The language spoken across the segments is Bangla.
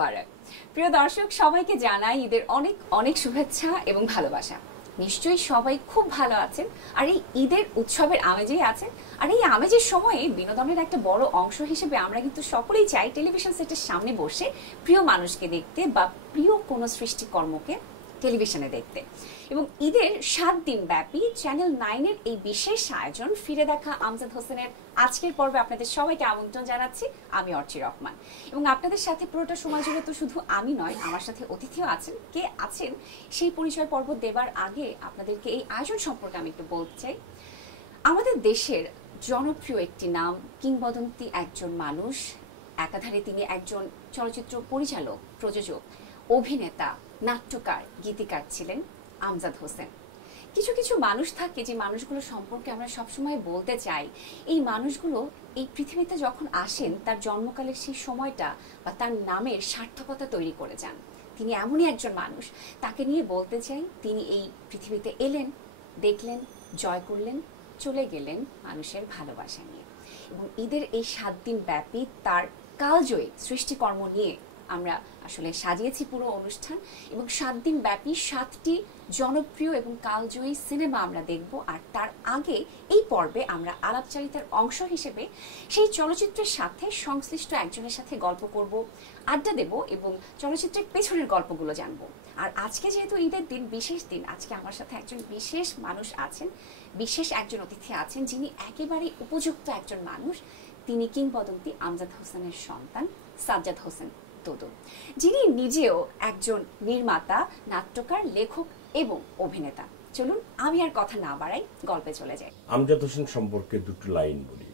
মোবারক। প্রিয় দর্শক, সবাইকে জানাই ঈদের অনেক অনেক শুভেচ্ছা এবং ভালোবাসা। নিশ্চয়ই সবাই খুব ভালো আছেন আর এই ঈদের উৎসবের আমেজেই আছেন। আর এই আমেজের সময়ে বিনোদনের একটা বড় অংশ হিসেবে আমরা কিন্তু সকলেই চাই টেলিভিশন সেটের সামনে বসে প্রিয় মানুষকে দেখতে বা প্রিয় কোনো সৃষ্টিকর্মকে টেলিভিশনে দেখতে। এবং ঈদের 7 দিন ব্যাপী চ্যানেল 9-এর এই বিশেষ আয়োজন ফিরে দেখা আমজাদ হোসেনের আজকের পর্বে আপনাদের সবাইকে আমন্ত্রণ জানাচ্ছি। আমি অর্চি রহমান এবং আপনাদের সাথে পুরোটা সময় জুড়ে তো শুধু আমি নয়, আমার সাথে অতিথিও আছেন। কে আছেন সেই পরিচয় পর্ব দেবার আগে আপনাদেরকে এই আয়োজন সম্পর্কে আমি একটু বলতে চাই। আমাদের দেশের জনপ্রিয় একটি নাম, কিংবদন্তি একজন মানুষ, একাধারে তিনি একজন চলচ্চিত্র পরিচালক, প্রযোজক, অভিনেতা, নাট্যকার, গীতিকার ছিলেন আমজাদ হোসেন। কিছু কিছু মানুষ থাকে যে মানুষগুলো সম্পর্কে আমরা সবসময় বলতে চাই, এই মানুষগুলো এই পৃথিবীতে যখন আসেন তার জন্মকালের সেই সময়টা বা তার নামের সার্থকতা তৈরি করে যান। তিনি এমনই একজন মানুষ, তাকে নিয়ে বলতে চাই। তিনি এই পৃথিবীতে এলেন, দেখলেন, জয় করলেন, চলে গেলেন মানুষের ভালোবাসা নিয়ে। এবং ঈদের এই 7 দিন ব্যাপী তার কালজয়ী সৃষ্টিকর্ম নিয়ে আমরা আসলে সাজিয়েছি পুরো অনুষ্ঠান। এবং 7 দিন ব্যাপী 7টি জনপ্রিয় এবং কালজয়ী সিনেমা আমরা দেখব। আর তার আগে এই পর্বে আমরা আলাপচারিতার অংশ হিসেবে সেই চলচ্চিত্রের সাথে সংশ্লিষ্ট একজনের সাথে গল্প করব, আড্ডা দেব এবং চলচ্চিত্রের পেছনের গল্পগুলো জানবো। আর আজকে যেহেতু ঈদের দিন, বিশেষ দিন, আজকে আমার সাথে একজন বিশেষ মানুষ আছেন, বিশেষ একজন অতিথি আছেন যিনি একেবারেই উপযুক্ত একজন মানুষ। তিনি কিংবদন্তি আমজাদ হোসেনের সন্তান সাজ্জাদ হোসেন তোদো, যিনি নিজেও একজন নির্মাতা, নাট্যকার, লেখক এবং অভিনেতা। চলুন আমি আর কথা না বাড়াই, গল্পে চলে যাই। আমজাদ হোসেন সম্পর্কে দুটো লাইন বলি।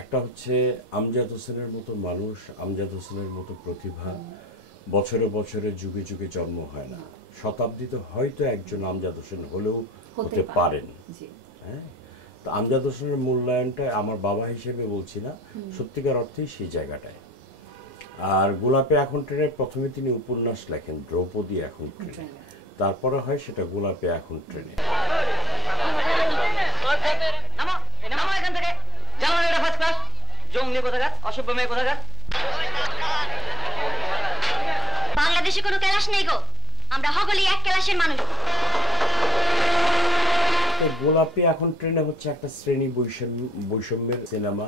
একটা হচ্ছে, আমজাদ হোসেনের মতো মানুষ, আমজাদ হোসেনের মতো প্রতিভা বছরে বছরে যুগে যুগে জন্ম হয় না। শতাব্দীতে হয়তো একজন আমজাদ হোসেন হলেও হতে পারেন। হ্যাঁ, তো আমজাদ হোসেনের মূল্যায়নটা আমার বাবা হিসেবে বলছি না, সত্যিকার অর্থেই সেই জায়গাটায়। আর গোলাপে এখন ট্রেনে প্রথমে তিনি উপন্যাস লেখেন দ্রৌপদী এখন ট্রেনে, তারপরে হয় সেটা গোলাপে এখন ট্রেনে। বাংলাদেশে কোনো ক্লাস নেই গো, আমরা সকলেই এক ক্লাসের মানুষ। গোলাপে এখন ট্রেনে হচ্ছে একটা শ্রেণী বৈষম্যের সিনেমা,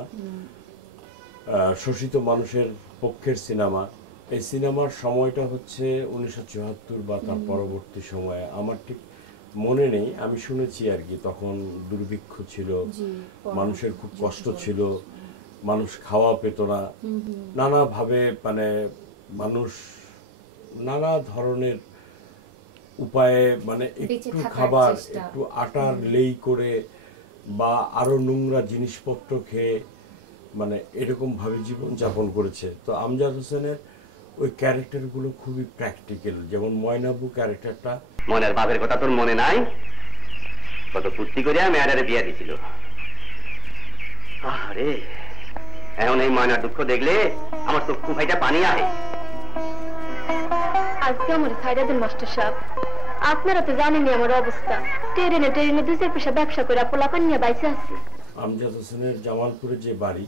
শোষিত মানুষের পক্ষের সিনেমা। এই সিনেমার সময়টা হচ্ছে 1974 বা তার পরবর্তী সময়ে, আমার ঠিক মনে নেই, আমি শুনেছি আর কি। তখন দুর্ভিক্ষ ছিল, মানুষের খুব কষ্ট ছিল, মানুষ খাওয়া পেত না, নানাভাবে মানে মানুষ নানা ধরনের উপায়ে মানে একটু খাবার, একটু আটার লেই করে বা আরো নোংরা জিনিসপত্র খেয়ে মানে এরকম ভাবে জীবন যাপন করেছে। তো আমজাদ হোসেনের ওই ক্যারেক্টারগুলো খুবই প্র্যাকটিক্যাল। যেমন ময়নাবু ক্যারেক্টারটা, মনের বাপের কথা তোর মনে নাই? কত ফুর্তি করে মেয়েটারে বিয়া দিছিল। আরে এখন এই ময়নার দুঃখ দেখলে আমার চক্ষু ভাইটা পানি আহে। আজকে আমার ছাইড়া দেন মাস্টার সাহেব, আপনারা তো জানেনই আমার অবস্থা। ট্রেনে ট্রেনে 2-4 পয়সা ব্যবসা করে পোলাপান নিয়ে বাইচে আছি। আমজাদ হোসেনের জামালপুরে যে বাড়ি,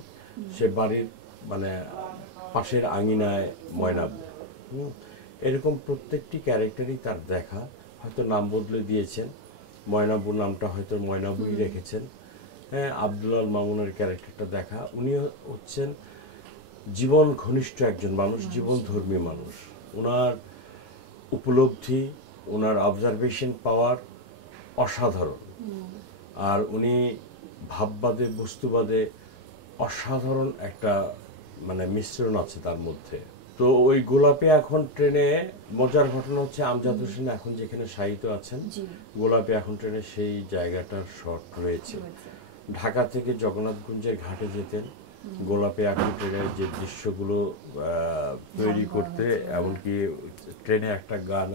সে বাড়ির মানে পাশের আঙিনায় ময়নাবু। এরকম প্রত্যেকটি ক্যারেক্টারই তার দেখা, হয়তো নাম বদলে দিয়েছেন, ময়নাবু নামটা হয়তো ময়নাবুই রেখেছেন। হ্যাঁ, আব্দুল মামুনের ক্যারেক্টারটা দেখা, উনি হচ্ছেন জীবন ঘনিষ্ঠ একজন মানুষ, জীবন ধর্মী মানুষ। ওনার উপলব্ধি, ওনার অবজারভেশন পাওয়ার অসাধারণ। আর উনি ভাববাদে, বস্তুবাদে অসাধারণ একটা মানে মিশ্রণ আছে তার মধ্যে। তো ওই গোলাপে এখন ট্রেনে মজার ঘটনা হচ্ছে, আমজাদ হোসেন এখন যেখানে শায়িত আছেন, গোলাপে এখন ট্রেনে সেই জায়গাটার শট রয়েছে। ঢাকা থেকে জগন্নাথগঞ্জের ঘাটে যেতেন, গোলাপে এখন ট্রেনের যে দৃশ্যগুলো তৈরি করতে, এমনকি ট্রেনে একটা গান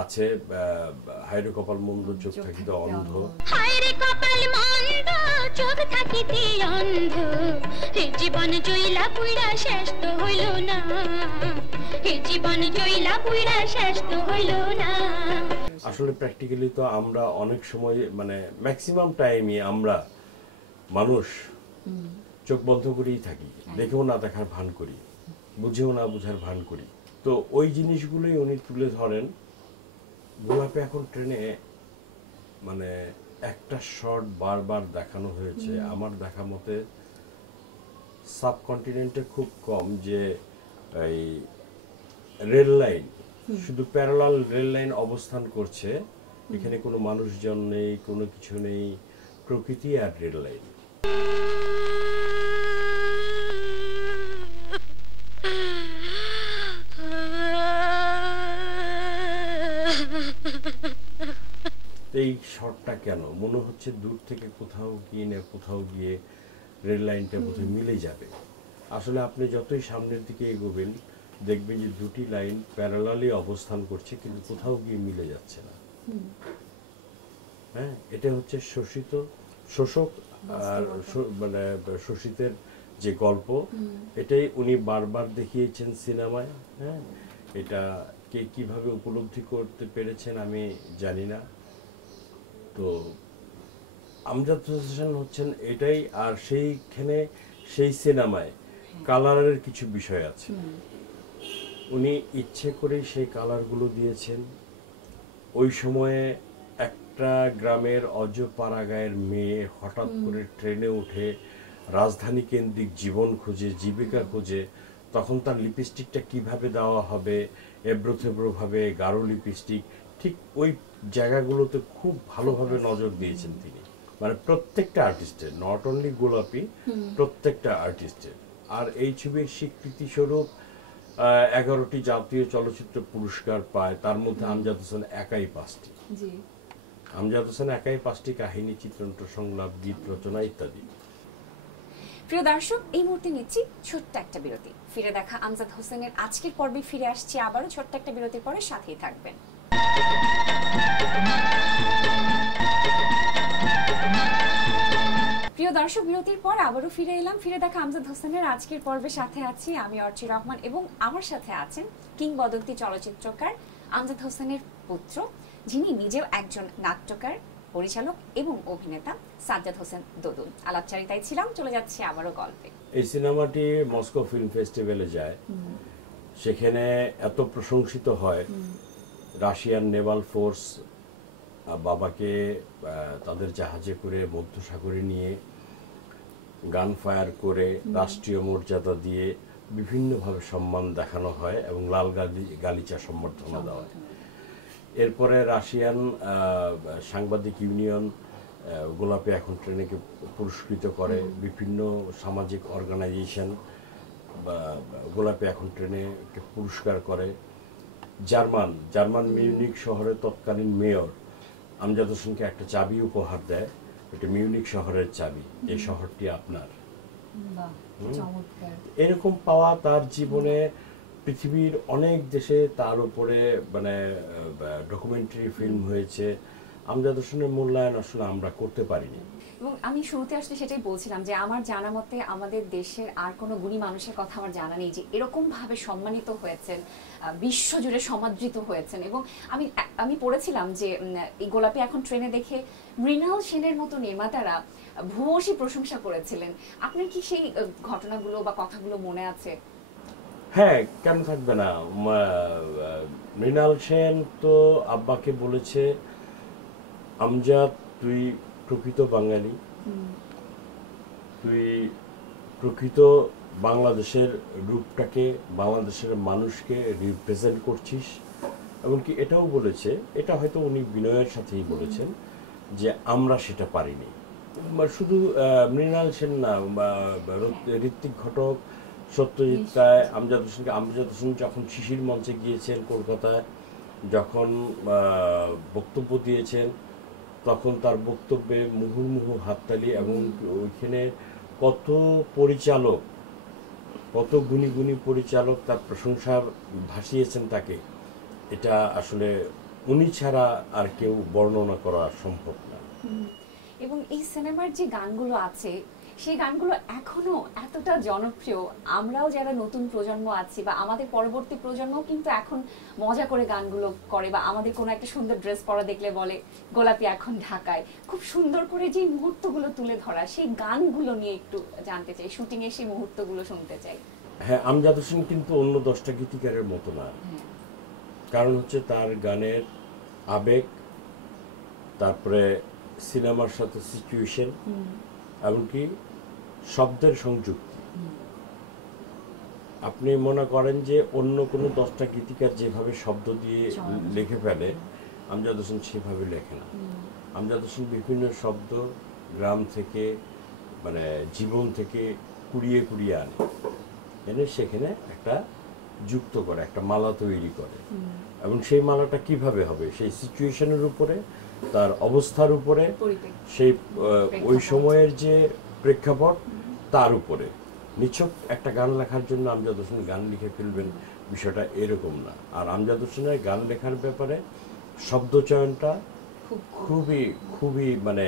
আছে হায়রে কপাল মন্দ চোখ থাকিতে অন্ধ, হায়রে কপাল মন্দ চোখ থাকিতে অন্ধ, হে জীবন জইলা পুইরা শেষ তো হইল না, হে জীবন জইলা পুইরা শেষ তো হইল না। আসলে প্র্যাকটিক্যালি তো আমরা অনেক সময় মানে ম্যাক্সিমাম টাইমই আমরা মানুষ চোখ বন্ধ করেই থাকি, দেখেও না দেখার ভান করি। বুঝেও না বুঝার ভান করি। তো ওই জিনিসগুলোই উনি তুলে ধরেন। গোলাপে এখন ট্রেনে মানে একটা শট বারবার দেখানো হয়েছে, আমার দেখা মতে সাবকন্টিনেন্টে খুব কম যে এই রেল লাইন, শুধু প্যারালাল রেল লাইন অবস্থান করছে, এখানে কোনো মানুষজন নেই, কোনো কিছু নেই, প্রকৃতি আর রেল লাইন। এই শটটা কেন মনে হচ্ছে দূর থেকে কোথাও গিয়ে না কোথাও গিয়ে রেল লাইনটা বোধহয় মিলে যাবে। আসলে আপনি যতই সামনের দিকে এগোবেন দেখবেন যে দুটি লাইন প্যারালালি অবস্থান করছে কিন্তু কোথাও গিয়ে মিলে যাচ্ছে না। হ্যাঁ, এটা হচ্ছে শোষক আর মানে শোষিতের যে গল্প, এটাই উনি বারবার দেখিয়েছেন সিনেমায়। হ্যাঁ, এটা কে কিভাবে উপলব্ধি করতে পেরেছেন আমি জানি না। তো আমজাদ হোসেন হচ্ছেন এটাই। আর সেইখানে সেই সিনেমায় কালারের কিছু বিষয় আছে, উনি ইচ্ছে করেই সেই কালারগুলো দিয়েছেন। ওই সময়ে একটা গ্রামের অজপাড়াগাঁয়ের মেয়ে হঠাৎ করে ট্রেনে উঠে রাজধানী কেন্দ্রিক জীবন খুঁজে, জীবিকা খুঁজে, তখন তার লিপস্টিকটা কিভাবে দেওয়া হবে, এবড়োথেবড়োভাবে গাঢ় লিপস্টিক, ঠিক ওই জায়গাগুলোতে খুব ভালোভাবে নজর দিয়েছেন তিনি। মানে প্রত্যেকটা আর্টিস্টের, নট অনলি গোলাপি, প্রত্যেকটা আর্টিস্টের। আর এই ছবির স্বীকৃতি স্বরূপ 11টি জাতীয় চলচ্চিত্র পুরস্কার পায়, তার মধ্যে আমজাদ হোসেন একাই 5টি। আমজাদ হোসেন একাই 5টি কাহিনী, চিত্রনাট্য, সংলাপ, গীত রচনা ইত্যাদি। প্রিয় দর্শক, এই মুহূর্তে নিচ্ছি ছোট্ট একটা বিরতি। ফিরে দেখা আমজাদ হোসেনের আজকের পর্বে ফিরে আসছি আবারও ছোট্ট একটা বিরতির পরে, সাথেই থাকবেন। প্রিয় দর্শক, বিরতির পর আবারও ফিরে এলাম। ফিরে দেখা আমজাদ হোসেনের আজকের পর্বে, সাথে আছি আমি অর্চি রহমান এবং আমার সাথে আছেন কিংবদন্তি চলচ্চিত্রকার আমজাদ হোসেনের পুত্র, যিনি নিজেও একজন নাট্যকার, পরিচালক এবং অভিনেতা, সাজ্জাদ হোসেন দোদুল। আলাপচারিতায় ছিলাম, চলে যাচ্ছি আবারও গল্পে। এই সিনেমাটি মস্কো ফিল্ম ফেস্টিভ্যালে যায়, সেখানে এত প্রশংসিত হয়, রাশিয়ান নেভাল ফোর্স বাবাকে তাদের জাহাজে করে মধ্যসাগরে নিয়ে গান ফায়ার করে রাষ্ট্রীয় মর্যাদা দিয়ে বিভিন্নভাবে সম্মান দেখানো হয় এবং লাল গালিচা সম্বর্ধনা দেওয়া হয়। এরপরে রাশিয়ান সাংবাদিক ইউনিয়ন গোলাপে এখন ট্রেনেকে পুরস্কৃত করে, বিভিন্ন সামাজিক অর্গানাইজেশন গোলাপে এখন ট্রেনেকে পুরস্কার করে। জার্মান মিউনিক শহরের তৎকালীন মেয়র আমজাদ হোসেনকে একটা চাবি উপহার দেয়, এটা মিউনিক শহরের চাবি, এই শহরটি আপনার। এরকম পাওয়া তার জীবনে পৃথিবীর অনেক দেশে তার উপরে মানে ডকুমেন্টারি ফিল্ম হয়েছে। আমজাদ হোসেনের মূল্যায়ন আসলে আমরা করতে পারিনি। এবং আমি শুরুতে আসলে সেটাই বলছিলাম যে আমার জানা মতে আমাদের দেশের আর কোনো গুণী মানুষের কথা আমার জানা নেই যে এরকম ভাবে সম্মানিত হয়েছেন, বিশ্বজুড়ে সমাদৃত হয়েছেন। এবং আমি পড়েছিলাম যে এই গোলাপি এখন ট্রেনে দেখে মৃণাল সেনের মতো নির্মাতারা ভূয়সী প্রশংসা করেছিলেন। আপনার কি সেই ঘটনাগুলো বা কথাগুলো মনে আছে? হ্যাঁ, কেন থাকবে না। মৃণাল সেন তো আব্বাকে বলেছে, আমজাদ তুই প্রকৃত বাঙালি, তুই প্রকৃত বাংলাদেশের রূপটাকে, বাংলাদেশের মানুষকে রিপ্রেজেন্ট করছিস। এমনকি এটাও বলেছে, এটা হয়তো উনি বিনয়ের সাথেই বলেছেন, যে আমরা সেটা পারিনি। শুধু মৃণাল সেন না, ঋত্বিক ঘটক, সত্যজিৎ রায়, আমজাদ হোসেন যখন শিশির মঞ্চে গিয়েছেন কলকাতায়, যখন বক্তব্য দিয়েছেন, তখন তার বক্তব্যে মুহুর্মুহু হাততালি, এবং ওইখানে কত পরিচালক, কত গুণী গুণী পরিচালক তার প্রশংসা ভাসিয়েছেন তাকে, এটা আসলে উনি ছাড়া আর কেউ বর্ণনা করা সম্ভব না। এবং এই সিনেমার যে গানগুলো আছে সেই গানগুলো এখনো এতটা জনপ্রিয়, আমরাও যারা নতুন প্রজন্ম আছি বা আমাদের পরবর্তী প্রজন্মও কিন্তু এখন মজা করে গানগুলো করে, বা আমাদের কোনো একটা সুন্দর ড্রেস পরা দেখলে বলে গোলাপি এখন ঢাকায়। খুব সুন্দর করে যে মুহূর্তগুলো তুলে ধরা, সেই গানগুলো নিয়ে একটু জানতে চাই, শুটিং এর সেই মুহূর্তগুলো শুনতে চাই। হ্যাঁ, আমজাদ হোসেন কিন্তু অন্য 10টা গীতিকারের মতো না। কারণ হচ্ছে তার গানের আবেগ, তারপরে সিনেমার সাথে সিচুয়েশন, এমনকি শব্দের সংযুক্তি। আপনি মনে করেন যে অন্য কোনো 10টা গীতিকার যেভাবে শব্দ দিয়ে লিখে ফেলে, আমজাদ হোসেন সেভাবে লেখে না। আমজাদ হোসেন বিভিন্ন শব্দ গ্রাম থেকে, মানে জীবন থেকে কুড়িয়ে কুড়িয়ে আনে, এনে সেখানে একটা যুক্ত করে, একটা মালা তৈরি করে। এবং সেই মালাটা কিভাবে হবে, সেই সিচুয়েশনের উপরে, তার অবস্থার উপরে, সেই ওই সময়ের যে প্রেক্ষাপট, তার উপরে। নিছক একটা গান লেখার জন্য আমজাদ হোসেন গান লিখে ফেলবেন, বিষয়টা এরকম না। আর আমজাদ হোসেনের গান লেখার ব্যাপারে শব্দচয়নটা খুবই খুবই মানে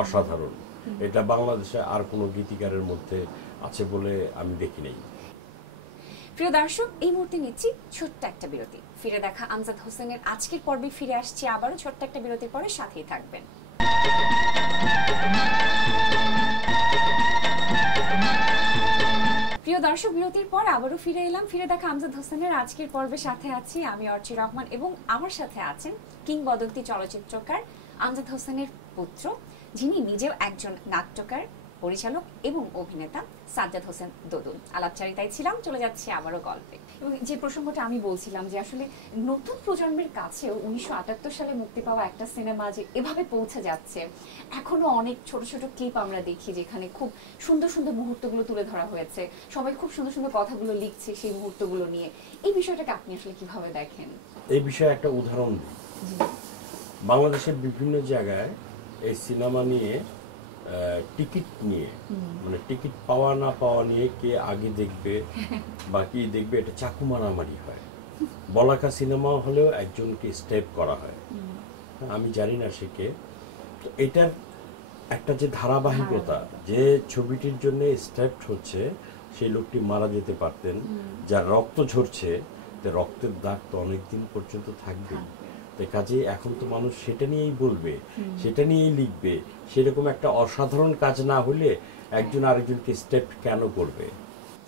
অসাধারণ। এটা বাংলাদেশে আর কোনো গীতিকারের মধ্যে আছে বলে আমি দেখি নাই। প্রিয় দর্শক, এই মুহূর্তে নিচ্ছি ছোট্ট একটা বিরতি। ফিরে দেখা আমজাদ হোসেনের আজকের পর্বে ফিরে আসছি আবারও ছোট্ট একটা বিরতির পরে, সাথেই থাকবেন। প্রিয় দর্শক, বিরতির পর আবারও ফিরে এলাম। ফিরে দেখা আমজাদ হোসেনের আজকের পর্বে, সাথে আছি আমি অর্চি রহমান এবং আমার সাথে আছেন কিংবদন্তি চলচ্চিত্রকার আমজাদ হোসেনের পুত্র, যিনি নিজেও একজন নাট্যকার, পরিচালক এবং অভিনেতা, সাজ্জাদ হোসেন দোদুল। আলাপচারিতায় ছিলাম, চলে যাচ্ছি আবারও গল্পে। এবং যে প্রসঙ্গটা আমি বলছিলাম যে আসলে নতুন প্রজন্মের কাছেও 1978 সালে মুক্তি পাওয়া একটা সিনেমা যে এভাবে পৌঁছে যাচ্ছে, এখনো অনেক ছোট ছোট ক্লিপ আমরা দেখি যেখানে খুব সুন্দর সুন্দর মুহূর্তগুলো তুলে ধরা হয়েছে, সবাই খুব সুন্দর সুন্দর কথাগুলো লিখছে সেই মুহূর্তগুলো নিয়ে। এই বিষয়টাকে আপনি আসলে কিভাবে দেখেন? এই বিষয়ে একটা উদাহরণ দিই। বাংলাদেশের বিভিন্ন জায়গায় এই সিনেমা নিয়ে টিকিট নিয়ে, মানে টিকিট পাওয়া না পাওয়া নিয়ে কে আগে দেখবে বা কি দেখবে, এটা চাকু মারামারি হয়। বলাকা সিনেমা হলেও একজনকে স্টেপ করা হয়, আমি জানি না সে কে। তো এটার একটা যে ধারাবাহিকতা, যে ছবিটির জন্য স্টেপ হচ্ছে সেই লোকটি মারা যেতে পারতেন, যার রক্ত ঝরছে, রক্তের দাগ তো অনেকদিন পর্যন্ত থাকবে। কাজে এখন তো মানুষ সেটা নিয়েই বলবে, সেটা নিয়েই লিখবে। সেরকম একটা অসাধারণ কাজ না হলে একজন আরেকজনকে স্টেপ কেন করবে?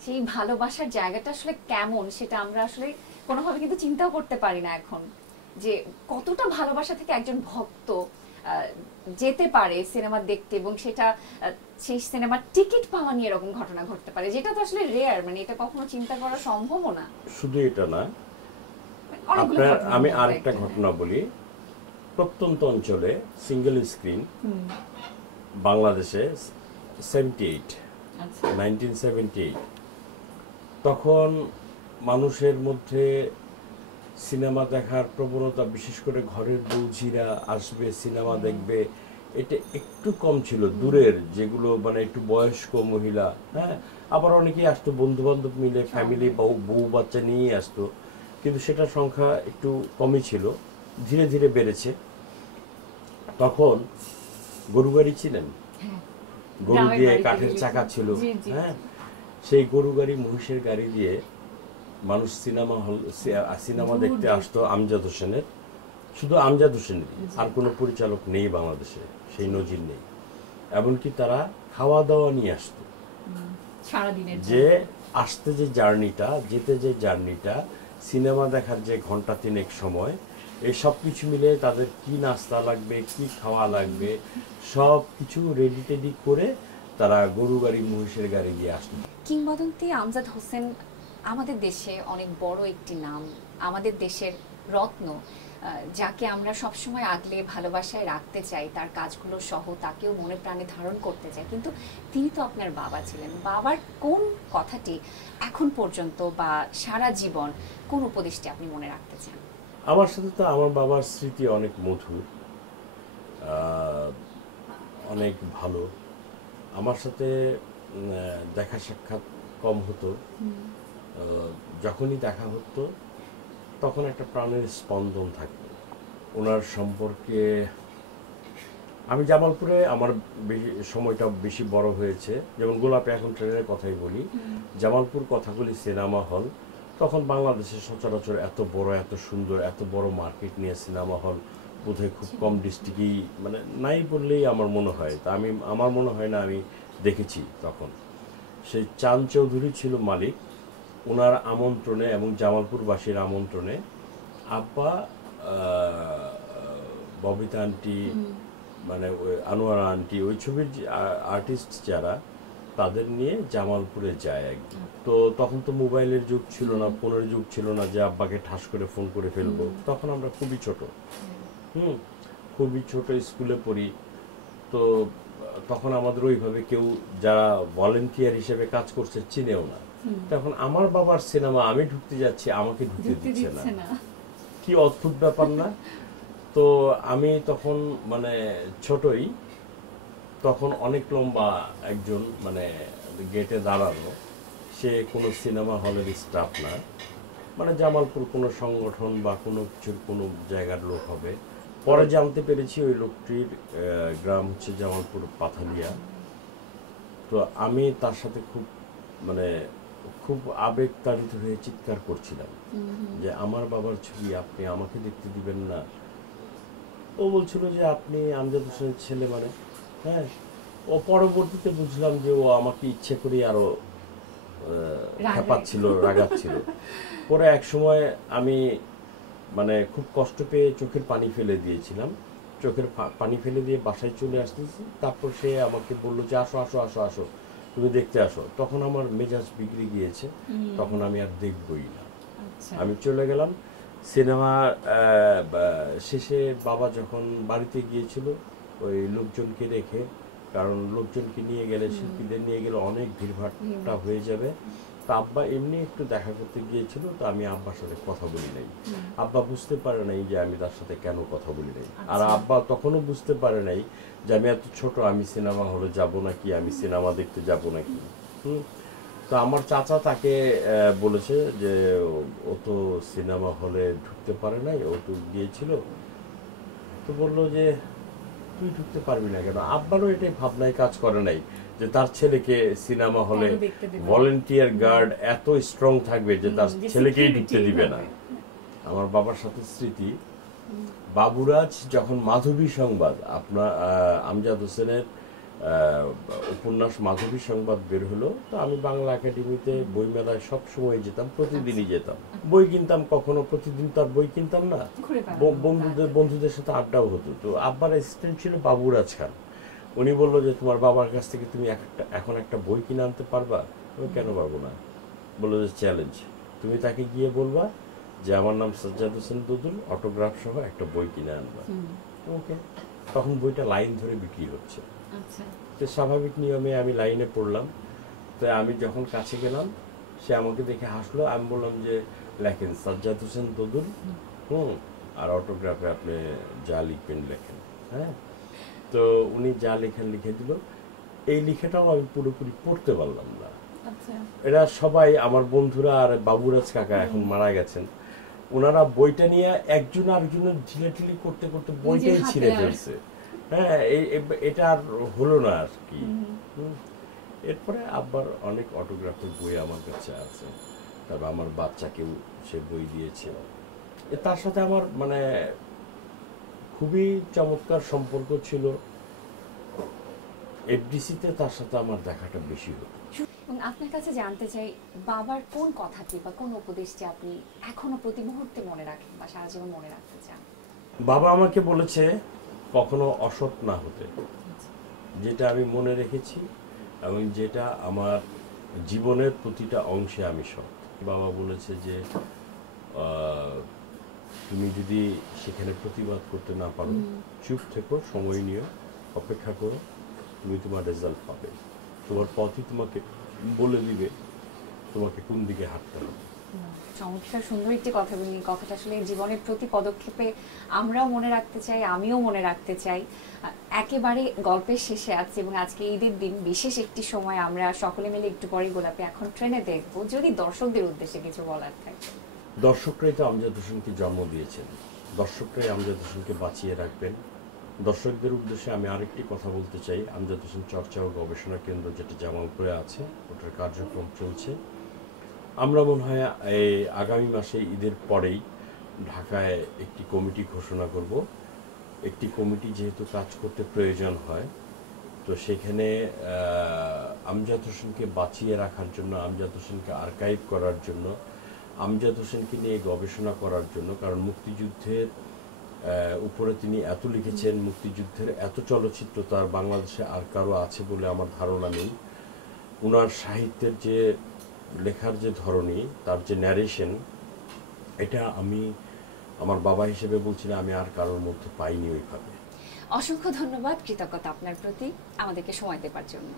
সেই ভালোবাসার জায়গাটা আসলে কেমন সেটা আমরা আসলে কোনোভাবে কিন্তু চিন্তাও করতে পারি না এখন, যে কতটা ভালোবাসা থেকে একজন ভক্ত যেতে পারে সিনেমা দেখতে এবং সেটা সেই সিনেমার টিকিট পাওয়া নিয়ে এরকম ঘটনা ঘটতে পারে, যেটা তো আসলে রেয়ার। মানে এটা কখনো চিন্তা করা সম্ভবও না। শুধু এটা না, আপনার আমি আরেকটা ঘটনা বলি। প্রত্যন্ত অঞ্চলে সিঙ্গেল স্ক্রিন বাংলাদেশে 1978 তখন মানুষের মধ্যে সিনেমা দেখার প্রবণতা, বিশেষ করে ঘরের বৌঝিরা আসবে সিনেমা দেখবে, এটা একটু কম ছিল। দূরের যেগুলো মানে একটু বয়স্ক মহিলা, হ্যাঁ, আবার অনেকেই আসতো বন্ধু বান্ধব মিলে, ফ্যামিলি বউ বাচ্চা নিয়েই আসতো, কিন্তু সেটার সংখ্যা একটু কমই ছিল, ধীরে ধীরে বেড়েছে। তখন গরু গাড়ি ছিলেন, গরু দিয়ে কাঠের চাকা ছিল, হ্যাঁ, সেই গরু গাড়ি মহিষের গাড়ি দিয়ে মানুষ সিনেমা দেখতে আসতো আমজাদ হোসেনের। শুধু আমজাদ হোসেনের, আর কোনো পরিচালক নেই বাংলাদেশে, সেই নজির নেই। এমনকি তারা খাওয়া দাওয়া নিয়ে আসতো, যে আসতে যে জার্নিটা, যেতে যে জার্নিটা, সিনেমা দেখার যে ঘন্টা তিনেক সময়, এই সব কিছু মিলে তাদের কি নাস্তা লাগবে, কি খাওয়া লাগবে, সব কিছু রেডি টেডি করে তারা গরু গাড়ি মহিষের গাড়ি দিয়ে আসতো। কিংবদন্তি আমজাদ হোসেন আমাদের দেশে অনেক বড় একটি নাম, আমাদের দেশের রত্ন, যাকে আমরা সবসময় আগলে ভালোবাসায় রাখতে চাই, তার কাজগুলো সহ তাকেও মনে প্রাণে ধারণ করতে চাই। কিন্তু তিনি তো আপনার বাবা ছিলেন। বাবার কোন কথাটি এখন পর্যন্ত বা সারা জীবন, কোন উপদেশটি আপনি মনে রাখতে চান? আমার সাথে তো আমার বাবার স্মৃতি অনেক মধুর, অনেক ভালো। আমার সাথে দেখা সাক্ষাৎ কম হতো, যখনই দেখা হতো তখন একটা প্রাণের স্পন্দন থাকতো ওনার সম্পর্কে। আমি জামালপুরে আমার সময়টা বেশি বড় হয়েছে, যেমন গোলাপে এখন ট্রেনের কথাই বলি, জামালপুর কথাগুলি সিনেমা হল। তখন বাংলাদেশে সচরাচর এত বড়, এত সুন্দর, এত বড় মার্কেট নিয়ে সিনেমা হল বোধহয় খুব কম ডিস্ট্রিক্টেই, মানে নাই বললেই আমার মনে হয়। তা আমার মনে হয় না আমি দেখেছি তখন। সেই চাঁদ চৌধুরী ছিল মালিক। ওনার আমন্ত্রণে এবং জামালপুরবাসীর আমন্ত্রণে আব্বা, ববিতা আন্টি, মানে আনোয়ারা আন্টি, ওই ছবির আর্টিস্ট যারা, তাদের নিয়ে জামালপুরে যায় একদিন। তো তখন তো মোবাইলের যুগ ছিল না, ফোনের যুগ ছিল না যে আব্বাকে ঠাস করে ফোন করে ফেলবো। তখন আমরা খুবই ছোট, খুবই ছোট, স্কুলে পড়ি। তো তখন আমাদের ওইভাবে কেউ যারা ভলেন্টিয়ার হিসেবে কাজ করছে চিনেও না। তখন আমার বাবার সিনেমা আমি ঢুকতে যাচ্ছি, আমাকে ঢুকতে দিচ্ছে না। কি অদ্ভুত ব্যাপার না? তো আমি তখন মানে ছোটই, তখন অনেক লম্বা একজন মানে গেটে দাঁড়ানো, সে কোনো সিনেমা হলের স্টাফ না, মানে জামালপুর কোনো সংগঠন বা কোনো কিছুর কোনো জায়গার লোক হবে। পরে জানতে পেরেছি ওই লোকটির গ্রাম হচ্ছে জামালপুর পাথালিয়া। তো আমি তার সাথে খুব আবেগতাড়িত হয়ে চিৎকার করছিলাম যে আমার বাবার ছবি আপনি আমাকে দেখতে দিবেন না। ও বলছিল যে আপনি আমজাদ হোসেনের ছেলে, মানে হ্যাঁ। ও পরবর্তীতে বুঝলাম যে ও আমাকে ইচ্ছে করে আরো খেপাচ্ছিল, রাগাচ্ছিল। পরে এক সময় আমি মানে খুব কষ্ট পেয়ে চোখের পানি ফেলে দিয়েছিলাম, চোখের পানি ফেলে দিয়ে বাসায় চলে আসতেছি। তারপর সে আমাকে বললো যে আসো আসো আসো আসো, তুমি দেখতে আসো। তখন আমার মেজাজ বিগড়ে গিয়েছে, তখন আমি আর দেখবই না, আমি চলে গেলাম। সিনেমা শেষে বাবা যখন বাড়িতে গিয়েছিল ওই লোকজনকে রেখে, কারণ লোকজনকে নিয়ে গেলে, শিল্পীদের নিয়ে গেলে অনেক ভিড়ভাড়টা হয়ে যাবে। তো আব্বা এমনি একটু দেখা করতে গিয়েছিল, তো আমি আব্বার সাথে কথা বলি নাই। আব্বা বুঝতে পারে নাই যে আমি তার সাথে কেন কথা বলি নাই। আর আব্বা তখনও বুঝতে পারে নাই যে আমি এত ছোট, আমি সিনেমা হলে যাব নাকি, আমি সিনেমা দেখতে যাব নাকি। তো আমার চাচা তাকে বলেছে যে ও তো সিনেমা হলে ঢুকতে পারে নাই, ও তো গিয়েছিল। তো বললো যে তুই ঢুকতে পারবি না কেন? আব্বারও এটাই ভাবনায় কাজ করে নাই যে তার ছেলেকে সিনেমা হলে ভলেন্টিয়ার গার্ড এত স্ট্রং থাকবে যে তার ছেলেকেই ঢুকতে দিবে না। আমার বাবার সাথে স্মৃতি, বাবুরাজ যখন মাধবী সংবাদ, আপনার আমজাদ হোসেনের উপন্যাস মাধবী সংবাদ বের হলো, তো আমি বাংলা একাডেমিতে বইমেলায় সব সময় যেতাম, প্রতিদিনই যেতাম, বই কিনতাম। কখনো প্রতিদিন তার বই কিনতাম না, বন্ধুদের সাথে আড্ডাও হতো। তো আব্বার অ্যাসিস্ট্যান্ট ছিল বাবুরাজ খান। উনি বললো যে তোমার বাবার কাছ থেকে তুমি এখন একটা বই কিনে আনতে পারবা? আমি কেন পারবো না? বললো যে চ্যালেঞ্জ, তুমি তাকে গিয়ে বলবা যে আমার নাম সাজ্জাদ হোসেন দুদুল, অটোগ্রাফ সহ একটা বই কিনে আনবা। ওকে। তখন বইটা লাইন ধরে বিক্রি হচ্ছে। তো স্বাভাবিক নিয়মে আমি লাইনে পড়লাম। তো আমি যখন কাছে গেলাম, সে আমাকে দেখে হাসলো। আমি বললাম যে লেখেন সাজ্জাদ হোসেন দুদুল, আর অটোগ্রাফে আপনি যা লিখবেন লেখেন। হ্যাঁ। তো উনি যা লেখেন লিখে দিল। এই লিখাটাও আমি পুরোপুরি পড়তে পারলাম না। এরা সবাই আমার বন্ধুরা, আর বাবুরাজ কাকা এখন মারা গেছেন, ওনারা বইটা নিয়ে একজন আরেকজনের ঢিলাঢিলি করতে করতে বইটাই ছিঁড়ে ফেলছে। হ্যাঁ, এটা আর হলো না আর কি। এরপরে আব্বার অনেক অটোগ্রাফের বই আমার কাছে আছে, তারপর আমার বাচ্চাকেও সে বই দিয়েছে। তার সাথে আমার মানে খুবই চমৎকার সম্পর্ক ছিল। এফডিসিতে তার সাথে আমার দেখাটা বেশি হতো। আপনার কাছে জানতে চাই, বাবার কোন কথাটি বা কোন উপদেশটি আপনি এখনো প্রতি মুহূর্তে মনে রাখেন বা সারা জীবন মনে রাখতে চান? বাবা আমাকে বলেছে কখনো অসৎ না হতে, যেটা আমি মনে রেখেছি এবং যেটা আমার জীবনের প্রতিটা অংশে আমি সৎ। বাবা বলেছে যে তুমি যদি সেখানে প্রতিবাদ করতে না পারো, চুপ থেকো, সময় নিও, অপেক্ষা করো, তুমি তোমার রেজাল্ট পাবে। তোমার পথই তোমাকে বলে দিবে তোমাকে কোন দিকে হাঁটতে হবে। চমৎকার সুন্দর একটি কথা বলেন। কথাটা আসলে জীবনের প্রতি পদক্ষেপে আমরাও মনে রাখতে চাই, আমিও মনে রাখতে চাই। একেবারে গল্পের শেষে আছে এবং আজকে ঈদের দিন বিশেষ একটি সময়, আমরা সকলে মিলে একটু পরে গোলাপে এখন ট্রেনে দেখবো। যদি দর্শকদের উদ্দেশ্যে কিছু বলার থাকে। দর্শকরাই তো আমজাদ হোসেনকে জন্ম দিয়েছেন, দর্শকরাই আমজাদ হোসেনকে বাঁচিয়ে রাখবেন। দর্শকদের উদ্দেশ্যে আমি আরেকটি কথা বলতে চাই, আমজাদ হোসেন চর্চা ও গবেষণা কেন্দ্র যেটা জামালপুরে আছে, ওটার কার্যক্রম চলছে। আমরা মনে হয় এই আগামী মাসে ঈদের পরেই ঢাকায় একটি কমিটি ঘোষণা করব। একটি কমিটি যেহেতু কাজ করতে প্রয়োজন হয়, তো সেখানে আমজাদ হোসেনকে বাঁচিয়ে রাখার জন্য, আমজাদ হোসেনকে আর্কাইভ করার জন্য, আমজাদ হোসেনকে নিয়ে গবেষণা করার জন্য, কারণ মুক্তিযুদ্ধের উপরে তিনি এত লিখেছেন, মুক্তিযুদ্ধের এত চলচ্চিত্র তার বাংলাদেশে আর কারো আছে বলে আমার ধারণা নেই। ওনার সাহিত্যের যে লেখার যে ধরনী, তার যে ন্যারেশন, এটা আমি আমার বাবা হিসেবে বলছি না, আমি আর কারোর মধ্যে পাইনি ওইভাবে। অসংখ্য ধন্যবাদ, কৃতজ্ঞতা আপনার প্রতি আমাদেরকে সময় দেওয়ার জন্য।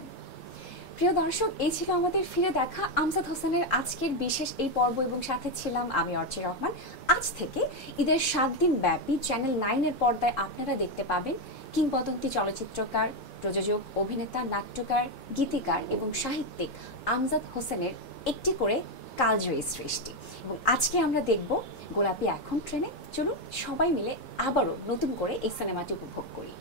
প্রিয় দর্শক, এই ছিল আমাদের ফিরে দেখা আমজাদ হোসেনের আজকের বিশেষ এই পর্ব, এবং সাথে ছিলাম আমি অর্চি রহমান। আজ থেকে ঈদের 7 দিন ব্যাপী চ্যানেল 9-এর পর্দায় আপনারা দেখতে পাবেন কিংবদন্তি চলচ্চিত্রকার, প্রযোজক, অভিনেতা, নাট্যকার, গীতিকার এবং সাহিত্যিক আমজাদ হোসেনের একটি করে কালজয়ী সৃষ্টি। এবং আজকে আমরা দেখব গোলাপি এখন ট্রেনে। চলুন সবাই মিলে আবারও নতুন করে এই সিনেমাটি উপভোগ করি।